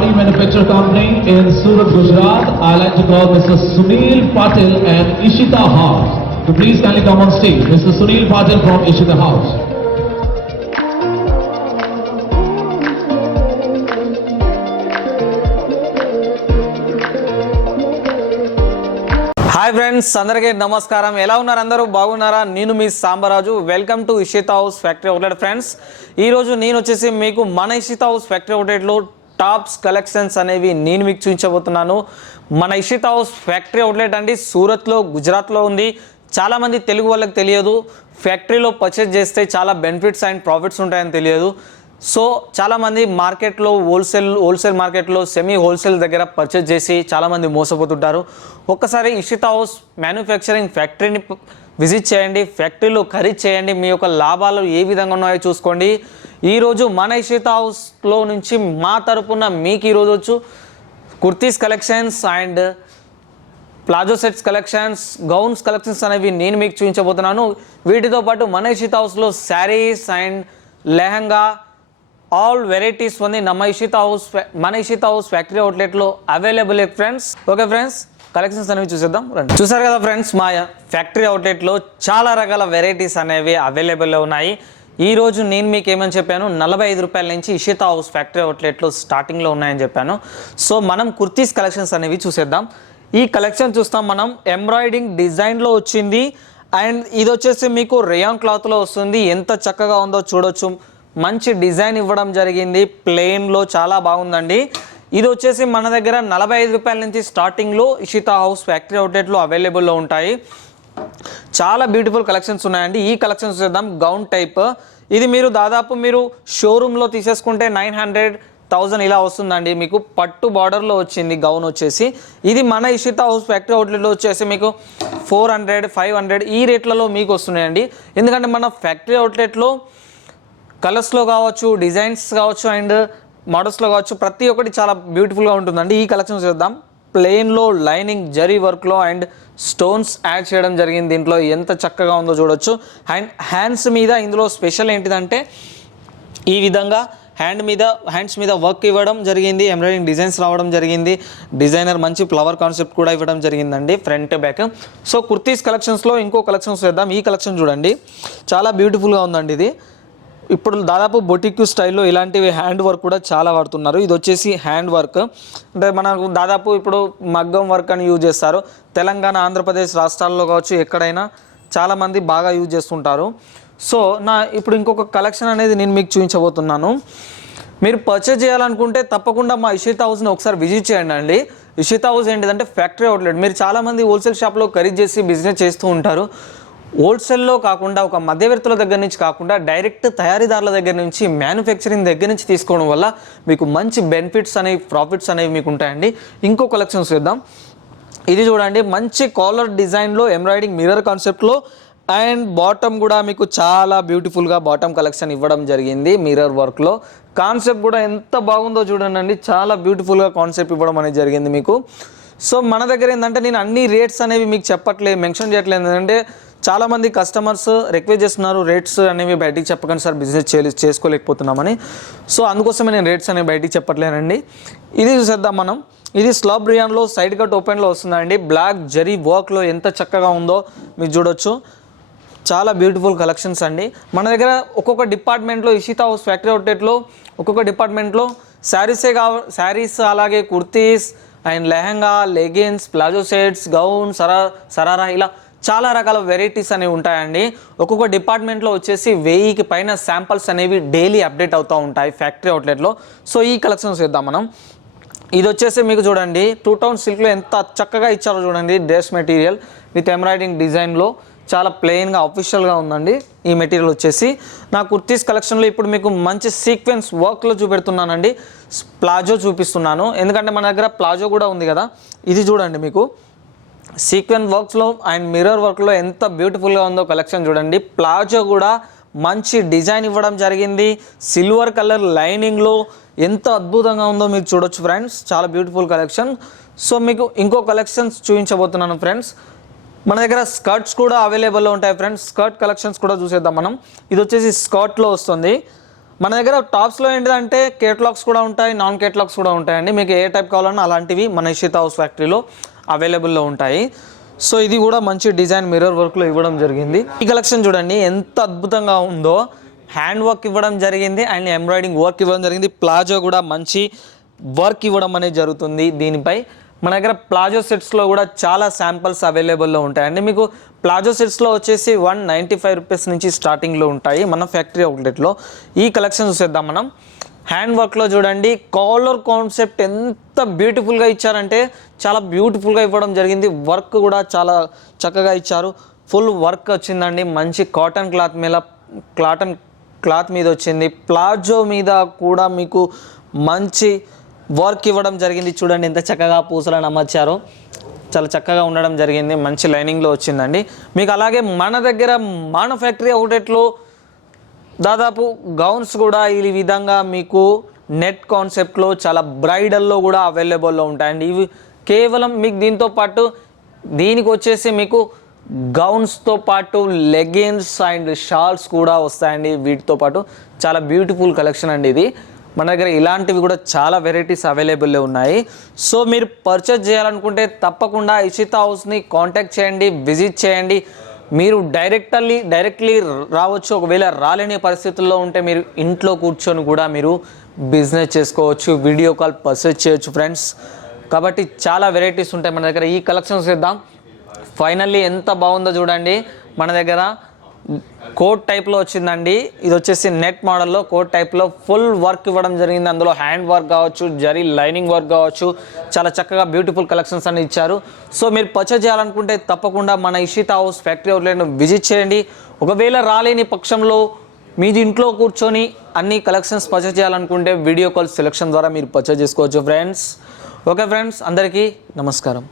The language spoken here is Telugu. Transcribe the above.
Sari Manufacture Company in Surat, Gujarat. I like to call Mr. Sunil Patil and Ishita House. So please kindly come on stage. Mr. Sunil Patil from Ishita House. Hi friends, అందరికీ నమస్కారం. ఎలా ఉన్నారు? అందరూ బాగున్నారా? నేను మీ Sambaraju. Welcome to Ishita house factory outlet. Friends, ఈరోజు నేను వచ్చేసి మీకు మన ఇషితా హౌస్ ఫ్యాక్టరీ అవుట్లెట్లో టాప్స్ కలెక్షన్స్ అనేవి నేను మీకు చూపించబోతున్నాను. మన ఇషితా హౌస్ ఫ్యాక్టరీ అవుట్లెట్ అండి సూరత్లో, గుజరాత్లో ఉంది. చాలామంది తెలుగు వాళ్ళకి తెలియదు, ఫ్యాక్టరీలో పర్చేజ్ చేస్తే చాలా బెనిఫిట్స్ అండ్ ప్రాఫిట్స్ ఉంటాయని తెలియదు. సో చాలామంది మార్కెట్లో హోల్సేల్ మార్కెట్లో సెమీ హోల్సేల్ దగ్గర పర్చేజ్ చేసి చాలామంది మోసపోతుంటారు. ఒక్కసారి ఇషితా హౌస్ మ్యానుఫ్యాక్చరింగ్ ఫ్యాక్టరీని విజిట్ చేయండి, ఫ్యాక్టరీలో ఖరీదు చేయండి, మీ యొక్క లాభాలు ఏ విధంగా ఉన్నాయో చూసుకోండి. ఈరోజు మన ఇషితా హౌస్లో నుంచి మా తరపున మీకు ఈరోజు వచ్చు kurtis collections and palazzo sets collections, gowns collections అనేవి నేను మీకు చూపించబోతున్నాను. వీటితో పాటు మన ఇషితా హౌస్లో saris and lehenga all varieties ఉంది మన ఇషితా హౌస్ ఫ్యాక్టరీ అవుట్లెట్లో available friends. Okay friends, collections అనేవి చూసేద్దాం రండి. చూసారు కదా ఫ్రెండ్స్, మా ఫ్యాక్టరీ అవుట్లెట్లో చాలా రకాల వెరైటీస్ అనేవి అవైలబుల్లో ఉన్నాయి. ఈరోజు నేను మీకు ఏమని చెప్పాను, 45 రూపాయల నుంచి ఇషితా హౌస్ ఫ్యాక్టరీ అవుట్లెట్లో స్టార్టింగ్లో ఉన్నాయని చెప్పాను. సో మనం కుర్తీస్ కలెక్షన్స్ అనేవి చూసేద్దాం. ఈ కలెక్షన్ చూస్తాం మనం. ఎంబ్రాయిడింగ్ డిజైన్లో వచ్చింది అండ్ ఇది వచ్చేసి మీకు రేయాన్ క్లాత్లో వస్తుంది. ఎంత చక్కగా ఉందో చూడొచ్చు. మంచి డిజైన్ ఇవ్వడం జరిగింది, ప్లెయిన్లో చాలా బాగుందండి. ఇది వచ్చేసి మన దగ్గర 45 రూపాయల నుంచి స్టార్టింగ్లో ఇషితా హౌస్ ఫ్యాక్టరీ అవుట్లెట్లో అవైలబుల్లో ఉంటాయి. చాలా బ్యూటిఫుల్ కలెక్షన్స్ ఉన్నాయండి. ఈ కలెక్షన్స్ చూద్దాం. గౌన్ టైప్ ఇది దాదాపు మీరు షోరూంలో తీసేసుకుంటే 900,000 ఇలా వస్తుందండి. మీకు పట్టు బార్డర్లో వచ్చింది గౌన్ వచ్చేసి. ఇది మన ఇషితా హౌస్ ఫ్యాక్టరీ అవుట్లెట్లో వచ్చేసి మీకు 400, 500 ఈ రేట్లలో మీకు వస్తున్నాయండి. ఎందుకంటే మన ఫ్యాక్టరీ అవుట్లెట్లో కలర్స్లో కావచ్చు, డిజైన్స్ కావచ్చు అండ్ మోడల్స్లో కావచ్చు, ప్రతి ఒక్కటి చాలా బ్యూటిఫుల్గా ఉంటుందండి. ఈ కలెక్షన్ చూద్దాం. ప్లెయిన్లో లైనింగ్ జరీ వర్క్లో అండ్ స్టోన్స్ యాడ్ చేయడం జరిగింది. దీంట్లో ఎంత చక్కగా ఉందో చూడొచ్చు. అండ్ హ్యాండ్స్ మీద ఇందులో స్పెషల్ ఏంటిదంటే ఈ విధంగా హ్యాండ్స్ మీద వర్క్ ఇవ్వడం జరిగింది, ఎంబ్రాయిడింగ్ డిజైన్స్ రావడం జరిగింది. డిజైనర్ మంచి ఫ్లవర్ కాన్సెప్ట్ కూడా ఇవ్వడం జరిగిందండి ఫ్రంట్ బ్యాక్. సో కుర్తీస్ కలెక్షన్స్లో ఇంకో కలెక్షన్స్ చూద్దాం. ఈ కలెక్షన్ చూడండి, చాలా బ్యూటిఫుల్గా ఉందండి. ఇది ఇప్పుడు దాదాపు బొటిక్ స్టైల్లో ఇలాంటివి హ్యాండ్ వర్క్ కూడా చాలా వాడుతున్నారు. ఇది వచ్చేసి హ్యాండ్ వర్క్ అంటే మనకు దాదాపు ఇప్పుడు మగ్గం వర్క్ అని యూజ్ చేస్తారు. తెలంగాణ, ఆంధ్రప్రదేశ్ రాష్ట్రాల్లో కావచ్చు, ఎక్కడైనా చాలామంది బాగా యూజ్ చేస్తుంటారు. సో ఇప్పుడు ఇంకొక కలెక్షన్ అనేది నేను మీకు చూపించబోతున్నాను. మీరు పర్చేజ్ చేయాలనుకుంటే తప్పకుండా మా ఇషితా హౌస్ని ఒకసారి విజిట్ చేయండి అండి. ఇషితా హౌస్ ఏంటిదంటే ఫ్యాక్టరీ అవుట్లెట్. మీరు చాలామంది హోల్సేల్ షాప్లో ఖరీదు చేసి బిజినెస్ చేస్తూ ఉంటారు. హోల్సేల్లో కాకుండా ఒక మధ్యవర్తుల దగ్గర నుంచి కాకుండా డైరెక్ట్ తయారీదారుల దగ్గర నుంచి, మ్యానుఫ్యాక్చరింగ్ దగ్గర నుంచి తీసుకోవడం వల్ల మీకు మంచి బెనిఫిట్స్ అనేవి, ప్రాఫిట్స్ అనేవి మీకు ఉంటాయండి. ఇంకో కలెక్షన్స్ చూద్దాం. ఇది చూడండి, మంచి కాలర్ డిజైన్లో ఎంబ్రాయిడింగ్ మిర్రర్ కాన్సెప్ట్లో అండ్ బాటమ్ కూడా మీకు చాలా బ్యూటిఫుల్గా బాటమ్ కలెక్షన్ ఇవ్వడం జరిగింది. మిర్రర్ వర్క్లో కాన్సెప్ట్ కూడా ఎంత బాగుందో చూడండి. చాలా బ్యూటిఫుల్గా కాన్సెప్ట్ ఇవ్వడం అనేది జరిగింది మీకు. సో మన దగ్గర ఏంటంటే నేను అన్ని రేట్స్ అనేవి మీకు మెన్షన్ చేయట్లేదు. ఎందుకంటే చాలామంది కస్టమర్స్ రిక్వెస్ట్ చేస్తున్నారు రేట్స్ అనేవి బయటికి చెప్పకండి సార్, బిజినెస్ చేసుకోలేకపోతున్నామని. సో అందుకోసమే నేను రేట్స్ అనేవి బయటికి చెప్పట్లేనండి. ఇది చూసేద్దాం మనం. ఇది స్లబ్ రియాన్లో సైడ్ కట్ ఓపెన్లో వస్తుందండి. బ్లాక్ జరీ వర్క్లో ఎంత చక్కగా ఉందో మీరు చూడొచ్చు. చాలా బ్యూటిఫుల్ కలెక్షన్స్ అండి. మన దగ్గర ఒక్కొక్క డిపార్ట్మెంట్లో ఇషితా హౌస్ ఫ్యాక్టరీ అవుట్లెట్లో ఒక్కొక్క డిపార్ట్మెంట్లో శారీస్ అలాగే kurtis and lehenga, leggings, palazzo sets, gown, sharara ఇలా చాలా రకాల వెరైటీస్ అనేవి ఉంటాయండి. ఒక్కొక్క డిపార్ట్మెంట్లో వచ్చేసి 1000కి పైన శాంపిల్స్ అనేవి డైలీ అప్డేట్ అవుతూ ఉంటాయి ఫ్యాక్టరీ అవుట్లెట్లో. సో ఈ కలెక్షన్స్ చేద్దాం మనం. ఇది వచ్చేసి మీకు చూడండి 2 టౌన్ సిల్క్లో ఎంత చక్కగా ఇచ్చారో చూడండి. డ్రెస్ మెటీరియల్ విత్ ఎంబ్రాయిడింగ్ డిజైన్లో చాలా ప్లెయిన్గా అఫీషియల్గా ఉందండి. ఈ మెటీరియల్ వచ్చేసి నా కుర్తీస్ కలెక్షన్లో ఇప్పుడు మీకు మంచి సీక్వెన్స్ వర్క్లో చూపెడుతున్నానండి. ప్లాజో చూపిస్తున్నాను ఎందుకంటే మన దగ్గర ప్లాజో కూడా ఉంది కదా. ఇది చూడండి, మీకు సీక్వెన్స్ వర్క్స్లో అండ్ మిర్రర్ వర్క్లో ఎంత బ్యూటిఫుల్గా ఉందో కలెక్షన్ చూడండి. ప్లాజో కూడా మంచి డిజైన్ ఇవ్వడం జరిగింది. సిల్వర్ కలర్ లైనింగ్లో ఎంత అద్భుతంగా ఉందో మీరు చూడొచ్చు ఫ్రెండ్స్. చాలా బ్యూటిఫుల్ కలెక్షన్. సో మీకు ఇంకో కలెక్షన్స్ చూపించబోతున్నాను ఫ్రెండ్స్. మన దగ్గర స్కర్ట్స్ కూడా అవైలబుల్లో ఉంటాయి ఫ్రెండ్స్. స్కర్ట్ కలెక్షన్స్ కూడా చూసేద్దాం మనం. ఇది వచ్చేసి స్కర్ట్లో వస్తుంది. మన దగ్గర టాప్స్లో ఏంటిదంటే కేటలాగ్స్ కూడా ఉంటాయి, నాన్ కేటలాగ్స్ కూడా ఉంటాయండి. మీకు ఏ టైప్ కావాలన్నా అలాంటివి మన ఇషితా హౌస్ ఫ్యాక్టరీలో అవైలబుల్లో ఉంటాయి. సో ఇది కూడా మంచి డిజైన్ మిర్రర్ వర్క్లో ఇవ్వడం జరిగింది. ఈ కలెక్షన్ చూడండి ఎంత అద్భుతంగా ఉందో. హ్యాండ్ వర్క్ ఇవ్వడం జరిగింది అండ్ ఎంబ్రాయిడింగ్ వర్క్ ఇవ్వడం జరిగింది. ప్లాజో కూడా మంచి వర్క్ ఇవ్వడం అనేది జరుగుతుంది దీనిపై. మన దగ్గర ప్లాజో సెట్స్లో కూడా చాలా శాంపిల్స్ అవైలబుల్లో ఉంటాయండి. మీకు ప్లాజో సెట్స్లో వచ్చేసి 195 రూపీస్ నుంచి స్టార్టింగ్లో ఉంటాయి మన ఫ్యాక్టరీ అవుట్లెట్లో. ఈ కలెక్షన్ చూసేద్దాం మనం. హ్యాండ్ వర్క్లో చూడండి కాలర్ కాన్సెప్ట్ ఎంత బ్యూటిఫుల్గా ఇచ్చారంటే చాలా బ్యూటిఫుల్గా ఇవ్వడం జరిగింది. వర్క్ కూడా చాలా చక్కగా ఇచ్చారు. ఫుల్ వర్క్ వచ్చిందండి. మంచి కాటన్ క్లాత్ మీద వచ్చింది. ప్లాజో మీద కూడా మీకు మంచి వర్క్ ఇవ్వడం జరిగింది. చూడండి ఎంత చక్కగా పూసలను అమర్చారో, చాలా చక్కగా ఉండడం జరిగింది. మంచి లైనింగ్లో వచ్చిందండి మీకు. అలాగే మన దగ్గర మన ఫ్యాక్టరీ అవుట్లెట్లో దాదాపు గౌన్స్ కూడా ఈ విధంగా మీకు నెట్ కాన్సెప్ట్లో చాలా బ్రైడల్లో కూడా అవైలబుల్లో ఉంటాయండి. ఇవి కేవలం మీకు దీంతో పాటు దీనికి వచ్చేసి మీకు గౌన్స్తో పాటు లెగిన్స్ అండ్ షాల్స్ కూడా వస్తాయండి. వీటితో పాటు చాలా బ్యూటిఫుల్ కలెక్షన్ అండి ఇది. మన దగ్గర ఇలాంటివి కూడా చాలా వెరైటీస్ అవైలబుల్లో ఉన్నాయి. సో మీరు పర్చేజ్ చేయాలనుకుంటే తప్పకుండా ఇషితా హౌస్ని కాంటాక్ట్ చేయండి, విజిట్ చేయండి. మీరు డైరెక్ట్లీ రావచ్చు. ఒకవేళ రాలేని పరిస్థితుల్లో ఉంటే మీరు ఇంట్లో కూర్చొని కూడా మీరు బిజినెస్ చేసుకోవచ్చు, వీడియో కాల్ పర్చేజ్ చేయొచ్చు ఫ్రెండ్స్. కాబట్టి చాలా వెరైటీస్ ఉంటాయి మన దగ్గర. ఈ కలెక్షన్స్ చేద్దాం. ఫైనల్లీ ఎంత బాగుందో చూడండి. మన దగ్గర కోట్ టైప్లో వచ్చిందండి. ఇది వచ్చేసి నెట్ మోడల్లో కోట్ టైప్లో ఫుల్ వర్క్ ఇవ్వడం జరిగింది. అందులో హ్యాండ్ వర్క్ కావచ్చు, జరీ లైనింగ్ వర్క్ కావచ్చు, చాలా చక్కగా బ్యూటిఫుల్ కలెక్షన్స్ అన్ని ఇచ్చారు. సో మీరు పర్చేజ్ చేయాలనుకుంటే తప్పకుండా మన ఇషితా హౌస్ ఫ్యాక్టరీ అవుట్లెట్ను విజిట్ చేయండి. ఒకవేళ రాలేని పక్షంలో మీది ఇంట్లో కూర్చొని అన్ని కలెక్షన్స్ పర్చేజ్ చేయాలనుకుంటే వీడియో కాల్ సెలెక్షన్ ద్వారా మీరు పర్చేజ్ చేసుకోవచ్చు ఫ్రెండ్స్. ఓకే ఫ్రెండ్స్, అందరికీ నమస్కారం.